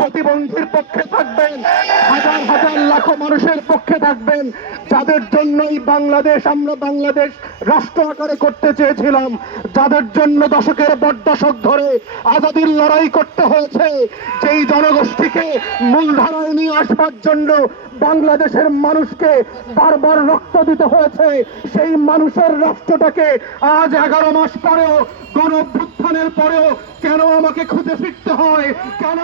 প্রতিবন্ধীর পক্ষে থাকবেন, হাজার হাজার লাখো মানুষের পক্ষে থাকবেন, যাদের জন্যই বাংলাদেশ রাষ্ট্র আকারে করতে চেয়েছিলাম, যাদের জন্য দশকের পর দশক ধরে আজাদির লড়াই করতে হয়েছে, যেই জনগোষ্ঠীকে মূলধারায় নিয়ে আসবার জন্য বাংলাদেশের মানুষকে বারবার রক্ত দিতে হয়েছে, সেই মানুষের রাষ্ট্রটাকে আজ 11 মাস পরেও, গণঅভ্যুত্থানের পরেও কেন আমাকে খুঁজে ফিরতে হয়, কেন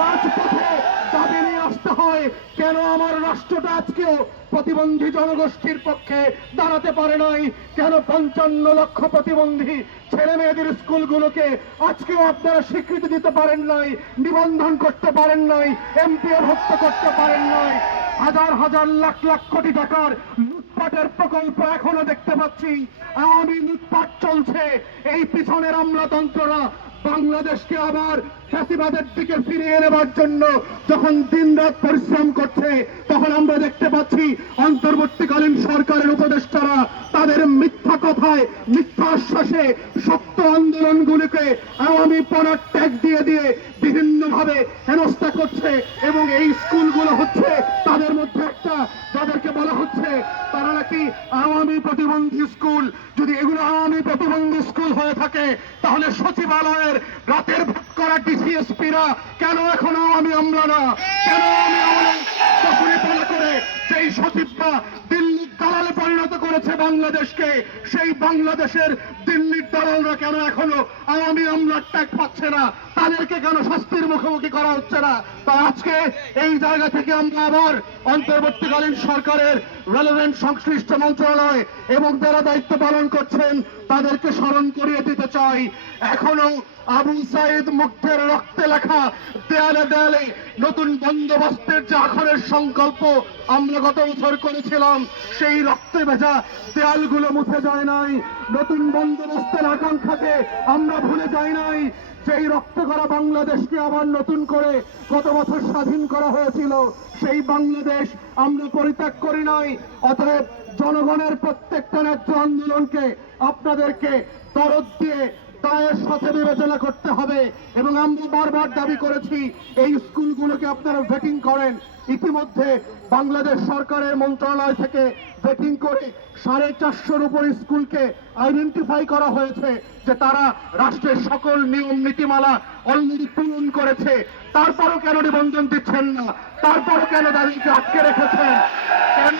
রাজপথে দাবি নিয়ে আসতে হয়, কেন আমার রাষ্ট্রটা আজকেও প্রতিবন্ধী জনগোষ্ঠীর পক্ষে দাঁড়াতে পারে নাই, কেন 55 লক্ষ প্রতিবন্ধী ছেলে মেয়েদের স্কুলগুলোকে আজকেও আপনারা স্বীকৃতি দিতে পারেন নাই, নিবন্ধন করতে পারেন নাই, এমপিও ভুক্ত করতে পারেন নাই, হাজার হাজার লাখ লাখ কোটি টাকার লুটপাটের প্রকল্প এখনো দেখতে পাচ্ছি, আওয়ামী লুটপাট চলছে। এই পিছনের আমলাতন্ত্ররা বাংলাদেশকে আবার ফ্যাসিবাদের দিকে ফিরিয়ে নেবার জন্য যখন দিনরাত পরিশ্রম করছে, তখন আমরা দেখতে পাচ্ছি অন্তর্বর্তীকালীন সরকারের উপদেষ্টারা তাদের মিথ্যা কথায়, মিথ্যা আশ্বাসে শক্ত আন্দোলনগুলিকে আওয়ামী পড়ার ট্যাগ দিয়ে দিয়ে বিভিন্নভাবে হেনস্থা করছে। এবং এই স্কুলগুলো হচ্ছে তাদের মধ্যে একটা, যাদেরকে বলা হচ্ছে তারা নাকি আওয়ামী প্রতিবন্ধী স্কুল। যদি এগুলো আওয়ামী প্রতিবন্ধী স্কুল হয়ে থাকে, তাহলে সচিবালয়ের রাতের ভোট করা ডিসিএসপিরা কেন এখন আওয়ামী আমলা না? কেন আওয়ামী আমলা চাকরি করে সেই সচিবরা দিল্লির দালালে পরিণত করেছে বাংলাদেশকে, সেই বাংলাদেশের দিল্লির দালালরা কেন এখনো আওয়ামী আমলার ট্যাগ পাচ্ছে না? তাদেরকে কেন শাস্তির মুখোমুখি করা হচ্ছে না? তা আজকে এই জায়গা থেকে আমরা আবার অন্তর্বর্তীকালীন সরকারের রেলেভেন্ট সংশ্লিষ্ট মন্ত্রণালয় এবং যারা দায়িত্ব পালন করছেন তাদেরকে স্মরণ করিয়ে দিতে চাই, এখনো আবু সাইদ মুগ্ধের রক্তে লেখা দেয়ালে দেয়ালে নতুন বন্দোবস্তের যে আখরের সংকল্প আমরা গত বছর করেছিলাম, সেই রক্তে ভেজা দেয়ালগুলো মুছে যায় নাই। নতুন বন্দোবস্তের আকাঙ্ক্ষাকে আমরা ভুলে যাই নাই। সেই রক্ত করা বাংলাদেশকে আবার নতুন করে গত বছর স্বাধীন করা হয়েছিল, সেই বাংলাদেশ আমরা পরিত্যাগ করি নাই। অতএব জনগণের প্রত্যেকটা ন্যায্য আন্দোলনকে আপনাদেরকে দরদ দিয়ে দায়ের সাথে বিবেচনা করতে হবে। এবং আমরা বারবার দাবি করেছি এই স্কুলগুলোকে আপনারা ভেটিং করেন। ইতিমধ্যে বাংলাদেশ সরকারের মন্ত্রণালয় থেকে ভেটিং করে 450-র উপর স্কুলকে আইডেন্টিফাই করা হয়েছে যে তারা রাষ্ট্রের সকল নিয়ম নীতিমালা অলরেডি পূরণ করেছে। তারপরও কেন নিবন্ধন দিচ্ছেন না? তারপরও কেন তাদেরকে আটকে রেখেছেন? কেন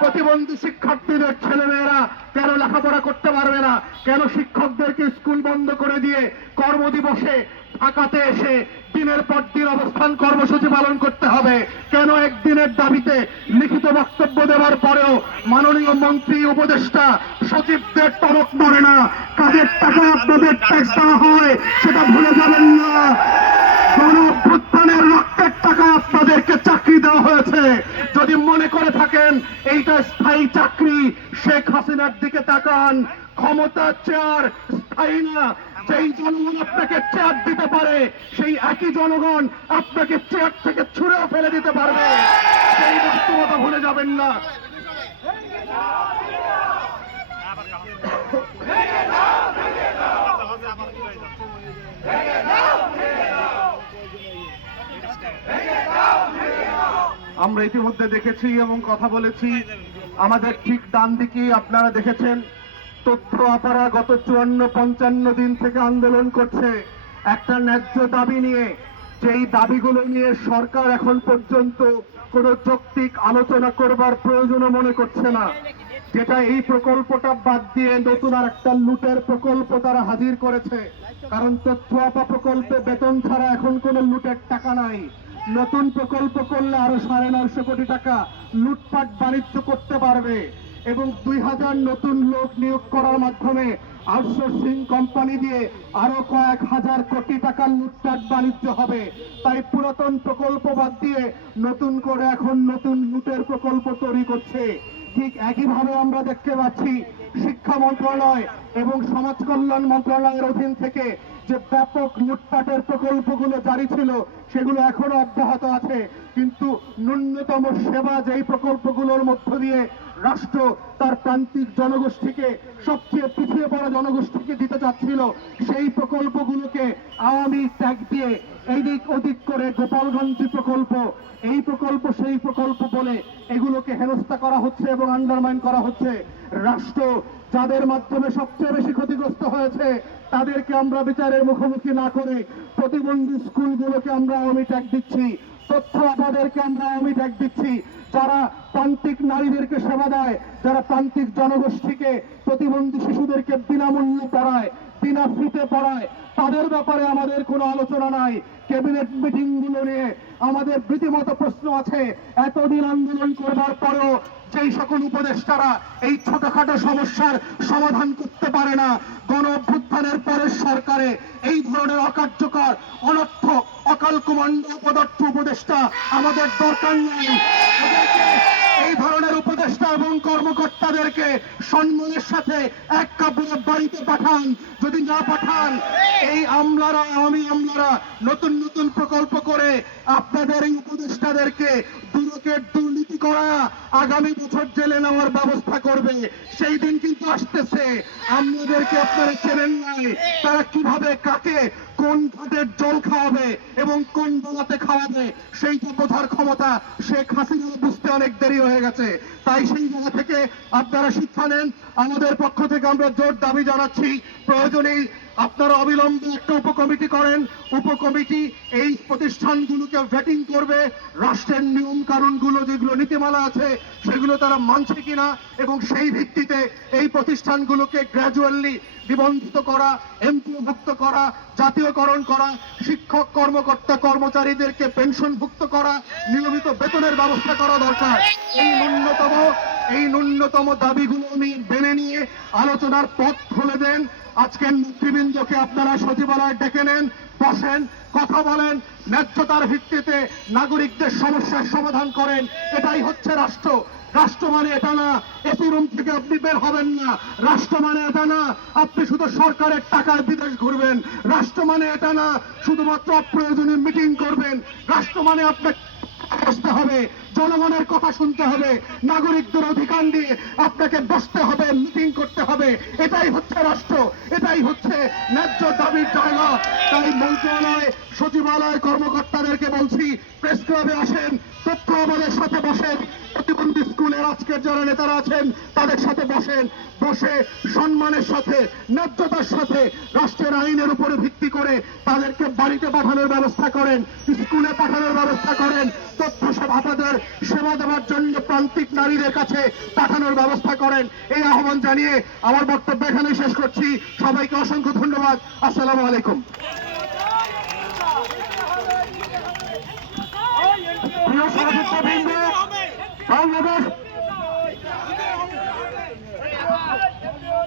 প্রতিবন্ধী শিক্ষার্থীদের ছেলেমেয়েরা কেন লেখাপড়া করতে পারবে না? কেন শিক্ষকদেরকে স্কুল বন্ধ করে দিয়ে কর্মদিবসে ঢাকাতে এসে দিনের পর দিন অবস্থান কর্মসূচি পালন করতে হবে? কেন একদিনের দাবিতে লিখিত বক্তব্য দেওয়ার পরেও মাননীয় মন্ত্রী, উপদেষ্টা, সচিবদের টনক নড়ে না? কাদের টাকা আপনাদের ট্যাক্স দেওয়া হয় সেটা ভুলে যাবেন না। গণঅভ্যুত্থানের রক্তের টাকা আপনাদেরকে চাকরি দেওয়া হয়েছে। যদি মনে করে থাকেন এইটা স্থায়ী চাকরি, শেখ হাসিনার দিকে তাকান। ক্ষমতার চেয়ার স্থায়ী না। যেই জনগণ আপনাকে চেয়ার দিতে পারে, সেই একই জনগণ আপনাকে চেয়ার থেকে ছুঁড়েও ফেলে দিতে পারবে। সেই বাস্তবতা ভুলে যাবেন না। আমরা ইতিমধ্যে দেখেছি এবং কথা বলেছি, আমাদের ঠিক ডান দিকে আপনারা দেখেছেন তথ্য আপারা গত 54-55 দিন থেকে আন্দোলন করছে একটা ন্যায্য দাবি নিয়ে। যেই দাবিগুলো নিয়ে সরকার এখন পর্যন্ত কোনো যৌক্তিক আলোচনা করবার প্রয়োজনও মনে করছে না। যেটা এই প্রকল্পটা বাদ দিয়ে নতুন আর একটা লুটের প্রকল্প তারা হাজির করেছে। কারণ তথ্য আপা প্রকল্পে বেতন ছাড়া এখন কোনো লুটের টাকা নাই। নতুন প্রকল্প করলে আরো 950 কোটি টাকা লুটপাট বাণিজ্য করতে পারবে এবং 2000 নতুন লোক নিয়োগ করার মাধ্যমে আউটসোর্সিং কোম্পানি দিয়ে আরো কয়েক হাজার কোটি টাকার লুটপাট বাণিজ্য হবে। তাই পুরাতন প্রকল্প বাদ দিয়ে নতুন করে এখন নতুন লুটের প্রকল্প তৈরি করছে। ঠিক একইভাবে আমরা দেখতে পাচ্ছি শিক্ষা মন্ত্রণালয় এবং সমাজ কল্যাণ মন্ত্রণালয়ের অধীন থেকে যে ব্যাপক লুটপাটের প্রকল্পগুলো জারি ছিল সেগুলো এখনো অব্যাহত আছে। কিন্তু ন্যূনতম সেবা যেই প্রকল্পগুলোর মধ্য দিয়ে রাষ্ট্র তার প্রান্তিক জনগোষ্ঠীকে, সবচেয়ে পিছিয়ে পড়া জনগোষ্ঠীকে দিতে চাচ্ছিল, সেই প্রকল্পগুলোকে আওয়ামী ট্যাগ দিয়ে এইদিক ওদিক করে গোপালগঞ্জ প্রকল্প, এই প্রকল্প সেই প্রকল্প বলে এগুলোকে হেনস্থা করা হচ্ছে এবং আন্ডারমাইন করা হচ্ছে। রাষ্ট্র যাদের মাধ্যমে সবচেয়ে বেশি ক্ষতিগ্রস্ত হয়েছে তাদেরকে আমরা বিচারের মুখোমুখি না করে প্রতিবন্ধী স্কুলগুলোকে আমরা আওয়ামী ট্যাগ দিচ্ছি, তথ্য আপনাদেরকে আমরা আওয়ামী ট্যাগ দিচ্ছি। যারা প্রান্তিক নারীদেরকে সেবা দেয়, যারা প্রান্তিক জনগোষ্ঠীকে, প্রতিবন্ধী শিশুদেরকে বিনামূল্যে পড়ায়, বিনা ফিতে পড়ায়, তাদের ব্যাপারে আমাদের কোনো আলোচনা নাই। ক্যাবিনেট মিটিং গুলো নিয়ে আমাদের রীতিমতো প্রশ্ন আছে। এতদিন আন্দোলন করবার পরেও যেই সকল উপদেষ্টারা এই ছোটখাটো সমস্যার সমাধান করতে পারে না, গণ অভ্যুত্থানের পরের সরকারে এই ধরনের অকার্যকর, অনর্থক, অকাল কুমন্ড অপদার্থ উপদেষ্টা আমাদের দরকার নেই। এই ধরনের উপদেষ্টা এবং কর্মকর্তাদেরকে সম্মানের সাথে এক কাপড়ে বাড়িতে পাঠান। যদি না পাঠান, এই আমলারা, আওয়ামী আমলারা নতুন নতুন প্রকল্প করে আপনাদের এই উপদেষ্টাদেরকে দুর্নীতি করা, আগামী বছর জেলে নেওয়ার ব্যবস্থা করবে। সেই দিন কিন্তু আসতেছে। আমাদেরকে আপনারা চেনেন নাই, তারা কিভাবে কাকে কোন ঘাটের জল খাওয়াবে এবং কোন বেলাতে খাওয়াবে সেইটা বোঝার ক্ষমতা শেখ হাসিনা বুঝতে অনেক দেরি হয়ে গেছে। তাই সেই জায়গা থেকে আপনারা শিক্ষা নেন। আমাদের পক্ষ থেকে আমরা জোর দাবি জানাচ্ছি, প্রয়োজনেই আপনারা অবিলম্বে একটা উপকমিটি করেন। উপকমিটি এই প্রতিষ্ঠানগুলোকে ভেটিং করবে, রাষ্ট্রের নিয়ম কানুনগুলো যেগুলো নীতিমালা আছে সেগুলো তারা মানছে কিনা, এবং সেই ভিত্তিতে এই প্রতিষ্ঠানগুলোকে গ্র্যাজুয়ালি নিবন্ধিত করা, এমপিওভুক্ত করা, জাতীয়করণ করা, শিক্ষক কর্মকর্তা কর্মচারীদেরকে পেনশনভুক্ত করা, নিয়মিত বেতনের ব্যবস্থা করা দরকার। এই ন্যূনতম দাবিগুলো মেনে নিয়ে আলোচনার পথ খুলে দেন। আজকের নেতৃবৃন্দকে আপনারা সচিবালয়ে ডেকে নেন, বসেন, কথা বলেন, ন্যায্যতার ভিত্তিতে নাগরিকদের সমস্যার সমাধান করেন। এটাই হচ্ছে রাষ্ট্র। রাষ্ট্র মানে এটা না এসি রুম থেকে আপনি বের হবেন না। রাষ্ট্র মানে এটা না আপনি শুধু সরকারের টাকায় বিদেশ ঘুরবেন। রাষ্ট্র মানে এটা না শুধুমাত্র অপ্রয়োজনীয় মিটিং করবেন। রাষ্ট্র মানে আপনার বসতে হবে, জনগণের কথা শুনতে হবে, নাগরিকদের অধিকার নিয়ে আপনাকে বসতে হবে, মিটিং করতে হবে। এটাই হচ্ছে রাষ্ট্র, এটাই হচ্ছে ন্যায্য দাবির জায়গা। তাই মন্ত্রণালয়, সচিবালয় কর্মকর্তাদেরকে বলছি, প্রেস ক্লাবে আসেন, তথ্য আমাদের সাথে বসেন, প্রতিবন্ধী স্কুলের আজকের যারা নেতারা আছেন তাদের সাথে বসেন, বসে সম্মানের সাথে, ন্যায্যতার সাথে, রাষ্ট্রের আইনের উপরে ভিত্তি করে তাদেরকে বাড়িতে পাঠানোর ব্যবস্থা করেন, স্কুলে পাঠানোর ব্যবস্থা করেন, তথ্য আপনাদের সেবা দেওয়ার জন্য প্রান্তিক নারীদের কাছে পাঠানোর ব্যবস্থা করেন। এই আহ্বান জানিয়ে আমার বক্তব্য এখানে শেষ করছি। সবাইকে অসংখ্য ধন্যবাদ। আসসালামু আলাইকুম। প্রিয় সহযোগিতাবৃন্দ,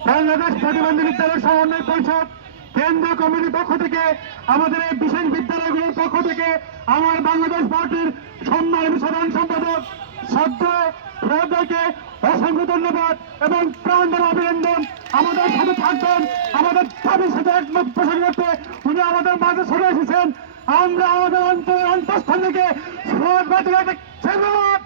বাংলাদেশ প্রতিবন্ধী বিদ্যালয় সমন্বয় পরিষদ কেন্দ্রীয় কমিটির পক্ষ থেকে, আমাদের এই বিশেষ বিদ্যালয়গুলোর পক্ষ থেকে আমার বাংলাদেশ পার্টির সম্মানিত সাধারণ সম্পাদক শ্রদ্ধাকে অসংখ্য ধন্যবাদ এবং প্রাণঢালা অভিনন্দন। আমাদের সাথে থাকবেন, আমাদের দাবির সাথে একমত পোষণ করতে উনি আমাদের মাঝে চলে এসেছেন। আমরা আমাদের অন্তঃস্থল থেকে ধন্যবাদ।